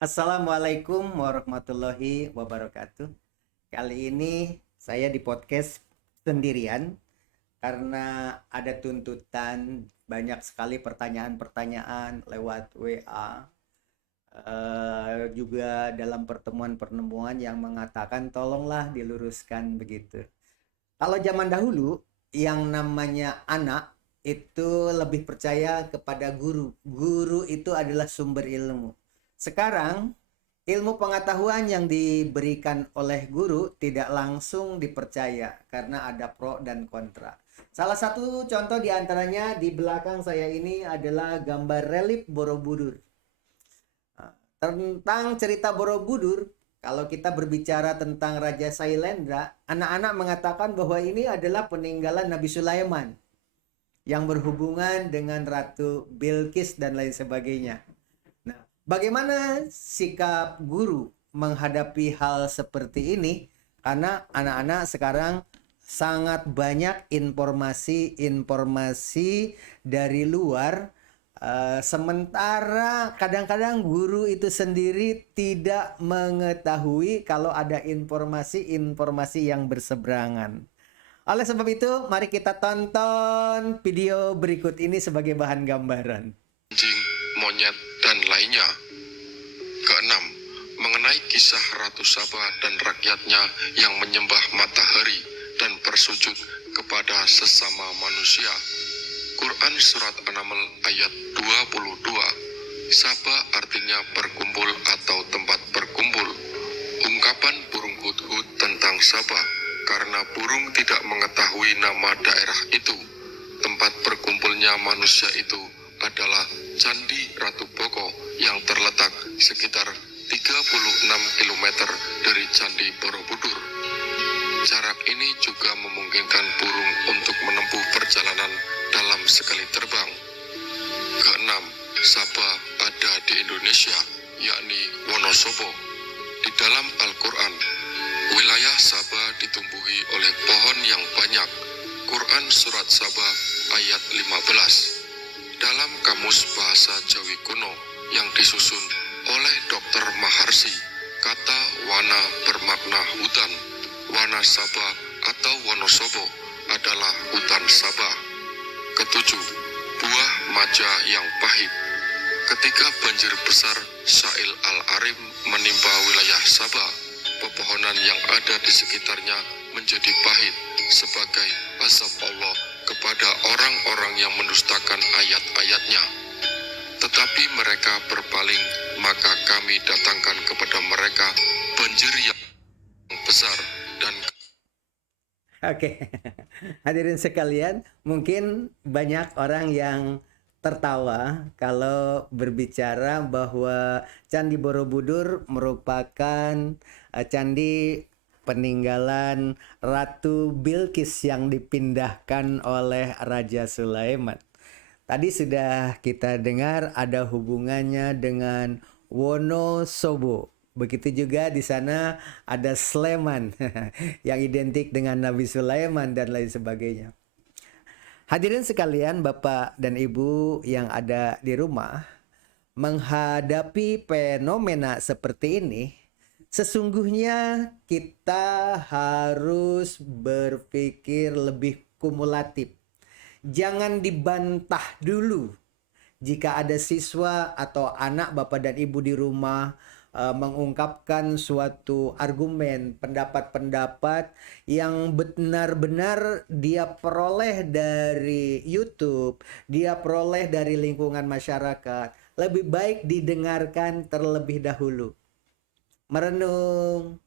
Assalamualaikum warahmatullahi wabarakatuh. Kali ini saya di podcast sendirian karena ada tuntutan banyak sekali pertanyaan-pertanyaan lewat WA. Juga dalam pertemuan-pertemuan yang mengatakan tolonglah diluruskan begitu. Kalau zaman dahulu yang namanya anak itu lebih percaya kepada guru. Guru itu adalah sumber ilmu. Sekarang ilmu pengetahuan yang diberikan oleh guru tidak langsung dipercaya karena ada pro dan kontra. Salah satu contoh diantaranya di belakang saya ini adalah gambar relief Borobudur. Tentang cerita Borobudur, kalau kita berbicara tentang Raja Sailendra, anak-anak mengatakan bahwa ini adalah peninggalan Nabi Sulaiman yang berhubungan dengan Ratu Bilqis dan lain sebagainya. Nah, bagaimana sikap guru menghadapi hal seperti ini? Karena anak-anak sekarang sangat banyak informasi-informasi dari luar. Sementara kadang-kadang guru itu sendiri tidak mengetahui kalau ada informasi-informasi yang berseberangan. Oleh sebab itu, mari kita tonton video berikut ini sebagai bahan gambaran. Anjing, monyet, dan lainnya. Keenam, mengenai kisah Ratu Saba dan rakyatnya yang menyembah matahari dan bersujud kepada sesama manusia. Quran Surat An-Naml ayat 22. Saba artinya berkumpul atau tempat berkumpul. Ungkapan burung hudhud tentang Saba, karena burung tidak mengetahui nama daerah itu. Tempat berkumpulnya manusia itu adalah Candi Ratu Boko yang terletak sekitar 36 km dari Candi Borobudur. Jarak ini juga memungkinkan burung untuk menempuh perjalanan dalam sekali terbang. Keenam, Saba ada di Indonesia, yakni Wonosobo. Di dalam Al-Quran, wilayah Saba ditumbuhi oleh pohon yang banyak. Quran Surat Saba ayat 15. Dalam Kamus Bahasa Jawi Kuno yang disusun oleh Dr. Maharsi, kata wana bermakna hutan. Wana Saba atau Wonosobo adalah hutan Sabah. Ketujuh, buah maja yang pahit. Ketika banjir besar Sa'il Al-Arim menimpa wilayah Sabah, pepohonan yang ada di sekitarnya menjadi pahit sebagai azab Allah kepada orang-orang yang mendustakan ayat-ayatnya. Tetapi mereka berpaling, maka kami datangkan kepada mereka banjir yang besar dan Oke, hadirin sekalian, mungkin banyak orang yang tertawa kalau berbicara bahwa Candi Borobudur merupakan candi peninggalan Ratu Bilqis yang dipindahkan oleh Raja Sulaiman. Tadi sudah kita dengar ada hubungannya dengan Wonosobo. Begitu juga di sana ada Sleman yang identik dengan Nabi Sulaiman dan lain sebagainya. Hadirin sekalian, Bapak dan Ibu yang ada di rumah, menghadapi fenomena seperti ini, sesungguhnya kita harus berpikir lebih kumulatif. Jangan dibantah dulu jika ada siswa atau anak Bapak dan Ibu di rumah mengungkapkan suatu argumen, pendapat-pendapat yang benar-benar dia peroleh dari YouTube, dia peroleh dari lingkungan masyarakat, lebih baik didengarkan terlebih dahulu. Merenung,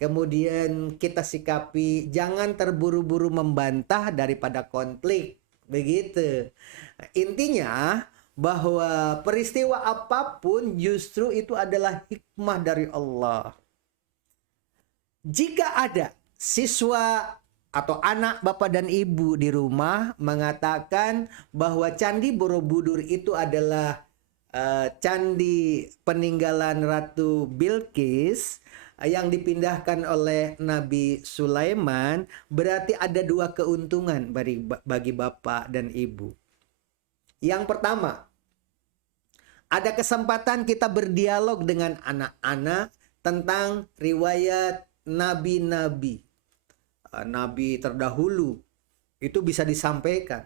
kemudian kita sikapi, jangan terburu-buru membantah daripada konflik. Begitu. Intinya bahwa peristiwa apapun justru itu adalah hikmah dari Allah. Jika ada siswa atau anak bapak dan ibu di rumah mengatakan bahwa Candi Borobudur itu adalah candi peninggalan Ratu Bilqis yang dipindahkan oleh Nabi Sulaiman, berarti ada dua keuntungan bagi bapak dan ibu. Yang pertama, ada kesempatan kita berdialog dengan anak-anak tentang riwayat nabi-nabi, nabi terdahulu. Itu bisa disampaikan.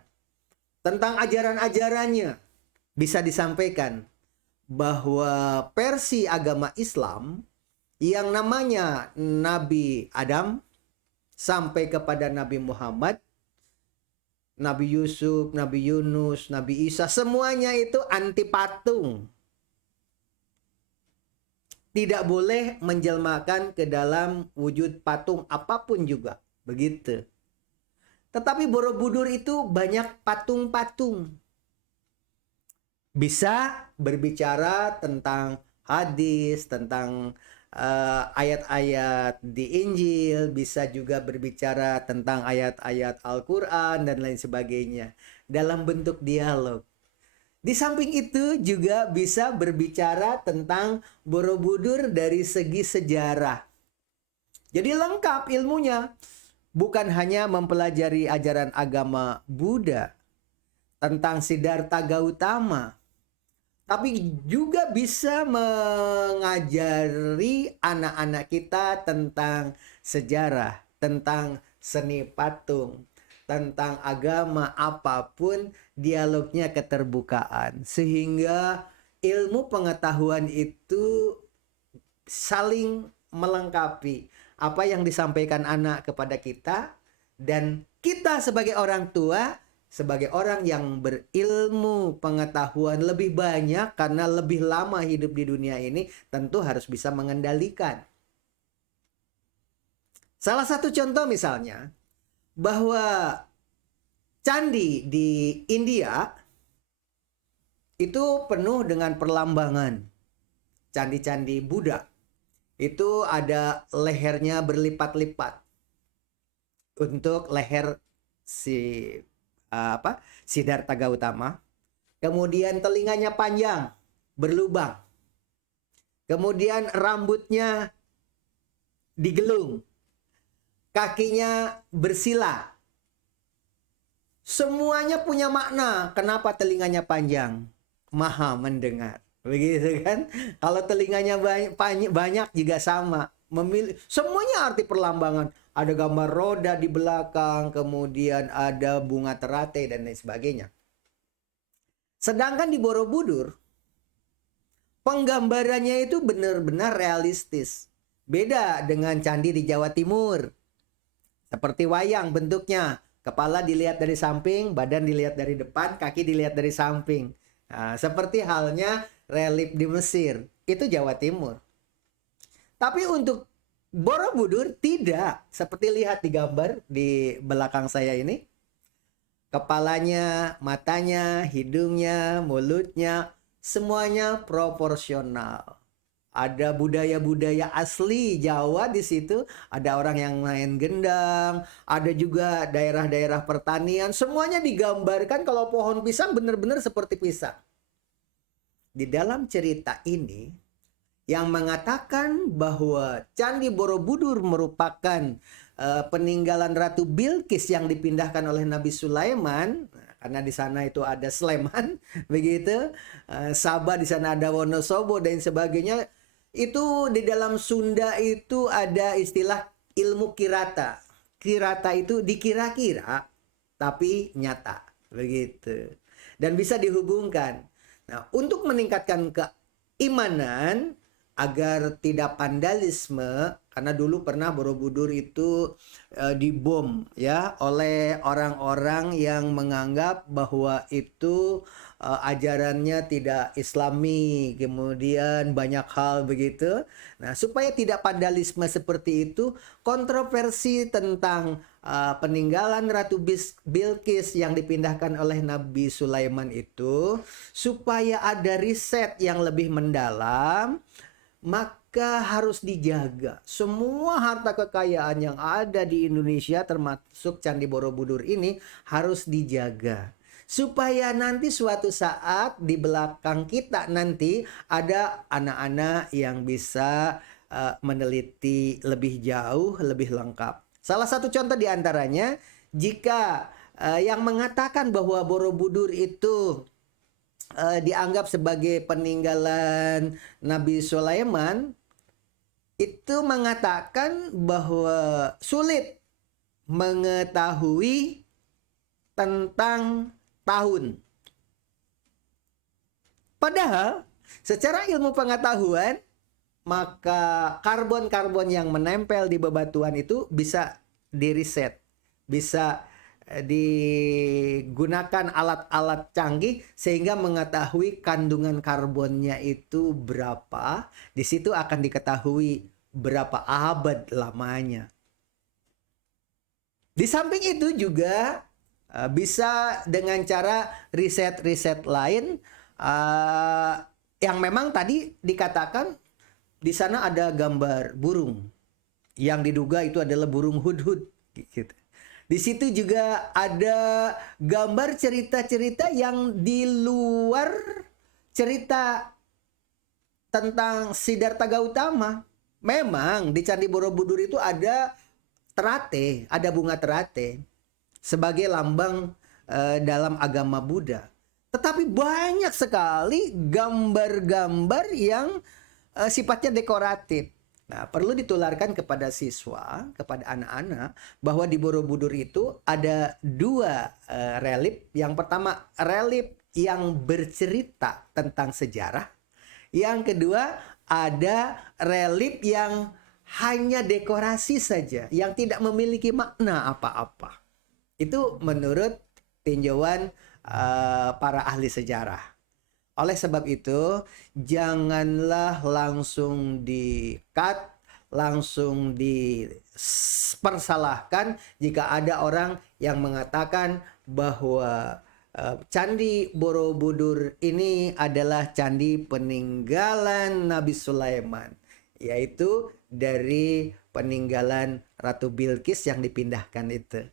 Tentang ajaran-ajarannya bisa disampaikan. Bahwa versi agama Islam yang namanya Nabi Adam sampai kepada Nabi Muhammad, Nabi Yusuf, Nabi Yunus, Nabi Isa, semuanya itu anti patung. Tidak boleh menjelmakan ke dalam wujud patung apapun juga. Begitu. Tetapi Borobudur itu banyak patung-patung. Bisa berbicara tentang hadis, tentang ayat-ayat di Injil, bisa juga berbicara tentang ayat-ayat Al-Quran dan lain sebagainya dalam bentuk dialog. Di samping itu juga bisa berbicara tentang Borobudur dari segi sejarah. Jadi lengkap ilmunya. Bukan hanya mempelajari ajaran agama Buddha tentang Siddhartha Gautama, tapi juga bisa mengajari anak-anak kita tentang sejarah, tentang seni patung, tentang agama apapun, dialognya keterbukaan. Sehingga ilmu pengetahuan itu saling melengkapi. Apa yang disampaikan anak kepada kita, dan kita sebagai orang tua, sebagai orang yang berilmu pengetahuan lebih banyak karena lebih lama hidup di dunia ini, tentu harus bisa mengendalikan. Salah satu contoh misalnya, bahwa candi di India itu penuh dengan perlambangan. Candi-candi Buddha itu ada lehernya berlipat-lipat. Untuk leher Siddhartha Gautama. Kemudian telinganya panjang, berlubang. Kemudian rambutnya digelung. Kakinya bersila. Semuanya punya makna. Kenapa telinganya panjang? Maha mendengar. Begitu kan? Kalau telinganya banyak juga sama. Semuanya arti perlambangan. Ada gambar roda di belakang, kemudian ada bunga teratai dan lain sebagainya. Sedangkan di Borobudur, penggambarannya itu benar-benar realistis. Beda dengan candi di Jawa Timur. Seperti wayang bentuknya. Kepala dilihat dari samping, badan dilihat dari depan, kaki dilihat dari samping. Nah, seperti halnya relief di Mesir, itu Jawa Timur. Tapi untuk Borobudur tidak, seperti lihat di gambar di belakang saya ini. Kepalanya, matanya, hidungnya, mulutnya, semuanya proporsional. Ada budaya-budaya asli Jawa di situ, ada orang yang main gendang, ada juga daerah-daerah pertanian, semuanya digambarkan kalau pohon pisang benar-benar seperti pisang. Di dalam cerita ini yang mengatakan bahwa Candi Borobudur merupakan peninggalan Ratu Bilqis yang dipindahkan oleh Nabi Sulaiman, karena di sana itu ada Sleman, begitu, Sabah di sana ada Wonosobo dan sebagainya. Itu di dalam Sunda itu ada istilah ilmu kirata. Kirata itu dikira-kira tapi nyata, begitu. Dan bisa dihubungkan. Nah, untuk meningkatkan keimanan agar tidak vandalisme, karena dulu pernah Borobudur itu dibom ya oleh orang-orang yang menganggap bahwa itu ajarannya tidak Islami, kemudian banyak hal begitu. Nah, supaya tidak vandalisme seperti itu, kontroversi tentang peninggalan Ratu Bilqis yang dipindahkan oleh Nabi Sulaiman itu, supaya ada riset yang lebih mendalam, maka harus dijaga. Semua harta kekayaan yang ada di Indonesia termasuk Candi Borobudur ini harus dijaga. Supaya nanti suatu saat di belakang kita nanti ada anak-anak yang bisa meneliti lebih jauh, lebih lengkap. Salah satu contoh diantaranya, jika yang mengatakan bahwa Borobudur itu dianggap sebagai peninggalan Nabi Sulaiman itu mengatakan bahwa sulit mengetahui tentang tahun. Padahal secara ilmu pengetahuan, maka karbon-karbon yang menempel di bebatuan itu bisa diriset, bisa digunakan alat-alat canggih sehingga mengetahui kandungan karbonnya itu berapa. Di situ akan diketahui berapa abad lamanya. Di samping itu juga bisa dengan cara riset-riset lain yang memang tadi dikatakan di sana ada gambar burung yang diduga itu adalah burung hudhud gitu. Di situ juga ada gambar cerita-cerita yang di luar cerita tentang Siddhartha Gautama. Memang di Candi Borobudur itu ada terate, ada bunga terate sebagai lambang dalam agama Buddha. Tetapi banyak sekali gambar-gambar yang sifatnya dekoratif. Nah, perlu ditularkan kepada siswa, kepada anak-anak, bahwa di Borobudur itu ada dua relief. Yang pertama, relief yang bercerita tentang sejarah. Yang kedua, ada relief yang hanya dekorasi saja, yang tidak memiliki makna apa-apa. Itu menurut tinjauan para ahli sejarah. Oleh sebab itu, janganlah langsung di-cut, langsung dipersalahkan jika ada orang yang mengatakan bahwa Candi Borobudur ini adalah candi peninggalan Nabi Sulaiman, yaitu dari peninggalan Ratu Bilqis yang dipindahkan itu.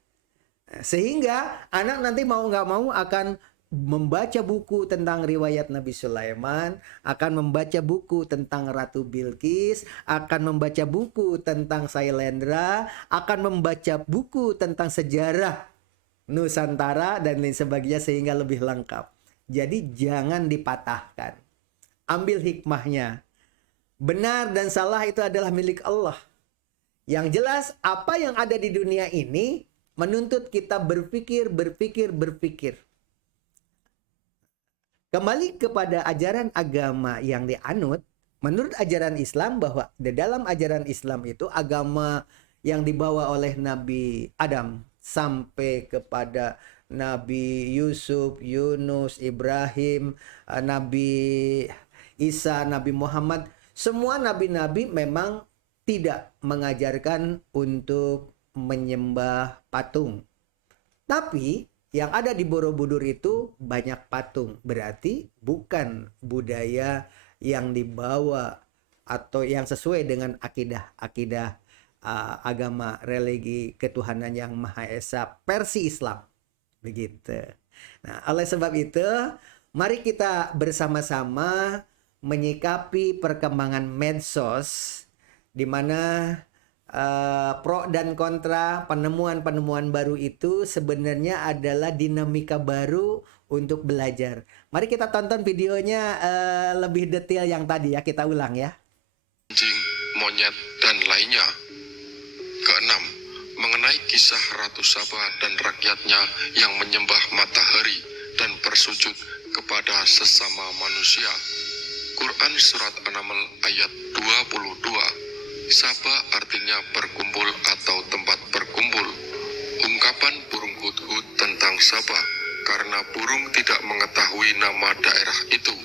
Sehingga anak nanti mau nggak mau akan membaca buku tentang riwayat Nabi Sulaiman, akan membaca buku tentang Ratu Bilqis, akan membaca buku tentang Sailendra, akan membaca buku tentang sejarah Nusantara dan lain sebagainya sehingga lebih lengkap. Jadi jangan dipatahkan. Ambil hikmahnya. Benar dan salah itu adalah milik Allah. Yang jelas apa yang ada di dunia ini menuntut kita berpikir. Kembali kepada ajaran agama yang dianut, menurut ajaran Islam bahwa di dalam ajaran Islam itu agama yang dibawa oleh Nabi Adam sampai kepada Nabi Yusuf, Yunus, Ibrahim, Nabi Isa, Nabi Muhammad, semua nabi-nabi memang tidak mengajarkan untuk menyembah patung. Tapi yang ada di Borobudur itu banyak patung. Berarti bukan budaya yang dibawa atau yang sesuai dengan akidah agama religi ketuhanan yang Maha Esa versi Islam. Begitu. Nah, oleh sebab itu, mari kita bersama-sama menyikapi perkembangan medsos di mana pro dan kontra penemuan-penemuan baru itu sebenarnya adalah dinamika baru untuk belajar. Mari kita tonton videonya lebih detail yang tadi ya, kita ulang ya. Anjing, monyet, dan lainnya. Keenam, mengenai kisah Ratu Saba dan rakyatnya yang menyembah matahari dan bersujud kepada sesama manusia. Quran Surat An-Naml ayat 22. Saba artinya berkumpul atau tempat berkumpul. Ungkapan burung hudhud tentang Saba karena burung tidak mengetahui nama daerah itu.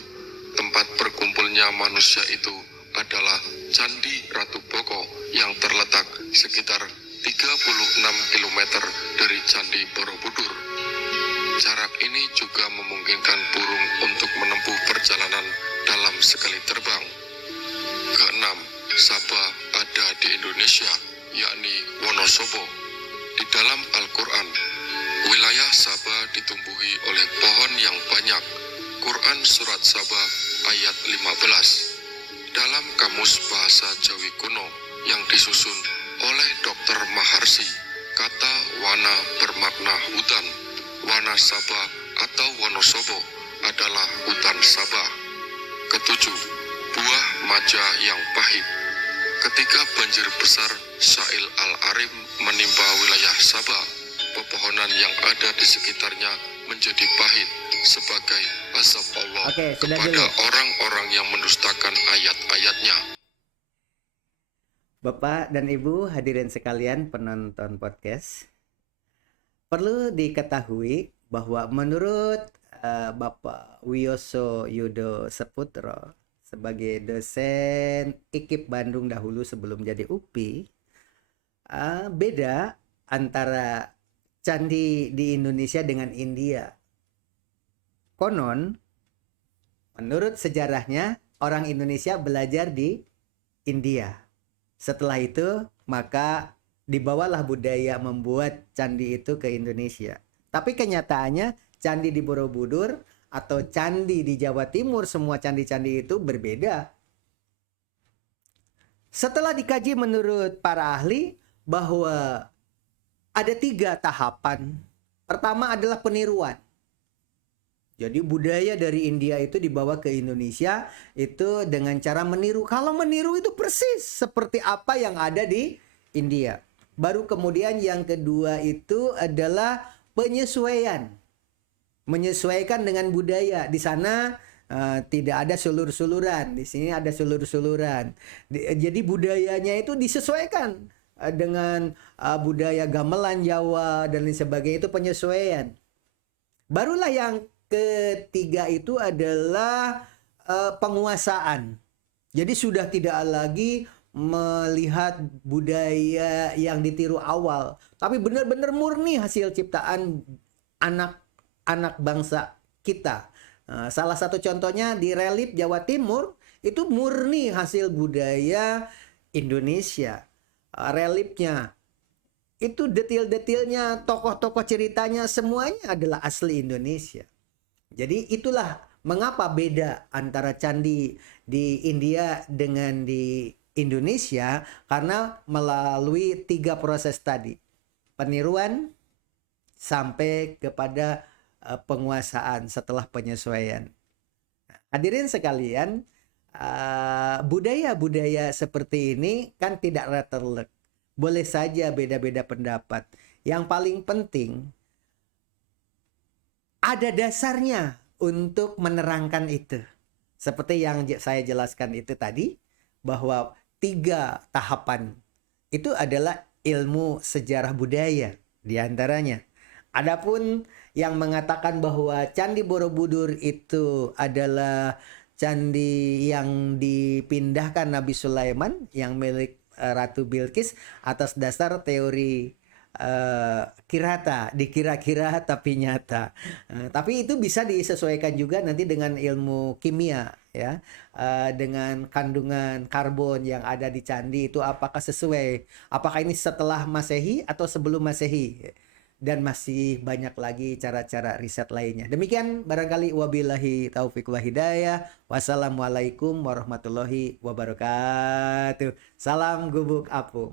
Tempat berkumpulnya manusia itu adalah Candi Ratu Boko yang terletak sekitar 36 km dari Candi Borobudur. Jarak ini juga memungkinkan burung untuk menempuh perjalanan dalam sekali terbang. Keenam, Saba ada di Indonesia, yakni Wonosobo. Di dalam Al-Quran, wilayah Saba ditumbuhi oleh pohon yang banyak. Quran Surat Saba ayat 15. Dalam Kamus Bahasa Jawi Kuno yang disusun oleh Dr. Maharsi, kata wana bermakna hutan. Wana Saba atau Wonosobo adalah hutan Sabah. Ketujuh, buah maja yang pahit. Ketika banjir besar Sa'il Al-Arim menimpa wilayah Sabah, pepohonan yang ada di sekitarnya menjadi pahit sebagai azab Allah kepada orang-orang yang mendustakan ayat-ayatnya. Bapak dan Ibu hadirin sekalian penonton podcast, perlu diketahui bahwa menurut Bapak Wiyoso Yudo Seputro sebagai dosen IKIP Bandung dahulu sebelum jadi UPI, beda antara candi di Indonesia dengan India. Konon, menurut sejarahnya orang Indonesia belajar di India. Setelah itu, maka dibawalah budaya membuat candi itu ke Indonesia. Tapi kenyataannya, candi di Borobudur atau candi di Jawa Timur, semua candi-candi itu berbeda. Setelah dikaji menurut para ahli, bahwa ada 3 tahapan. Pertama adalah peniruan. Jadi budaya dari India itu dibawa ke Indonesia itu dengan cara meniru. Kalau meniru itu persis seperti apa yang ada di India. Baru kemudian yang kedua itu adalah penyesuaian. Menyesuaikan dengan budaya. Di sana tidak ada sulur-suluran. Di sini ada sulur-suluran. Jadi budayanya itu disesuaikan dengan budaya gamelan Jawa dan lain sebagainya, itu penyesuaian. Barulah yang ketiga itu adalah penguasaan. Jadi sudah tidak lagi melihat budaya yang ditiru awal, tapi benar-benar murni hasil ciptaan anak bangsa kita. Salah satu contohnya di relief Jawa Timur itu murni hasil budaya Indonesia. Reliefnya itu detail-detailnya, tokoh-tokoh ceritanya semuanya adalah asli Indonesia. Jadi itulah mengapa beda antara candi di India dengan di Indonesia, karena melalui 3 proses tadi. Peniruan sampai kepada penguasaan setelah penyesuaian. Hadirin sekalian, budaya-budaya seperti ini kan tidak letterlek. Boleh saja beda-beda pendapat. Yang paling penting ada dasarnya untuk menerangkan itu. Seperti yang saya jelaskan itu tadi, bahwa 3 tahapan itu adalah ilmu sejarah budaya diantaranya. Adapun yang mengatakan bahwa Candi Borobudur itu adalah candi yang dipindahkan Nabi Sulaiman yang milik Ratu Bilqis atas dasar teori kirata, dikira-kira tapi nyata. Tapi itu bisa disesuaikan juga nanti dengan ilmu kimia ya, dengan kandungan karbon yang ada di candi itu apakah sesuai, apakah ini setelah Masehi atau sebelum Masehi, dan masih banyak lagi cara-cara riset lainnya. Demikian barangkali, wabillahi taufiq wa hidayah. Wassalamualaikum warahmatullahi wabarakatuh. Salam gubuk apung.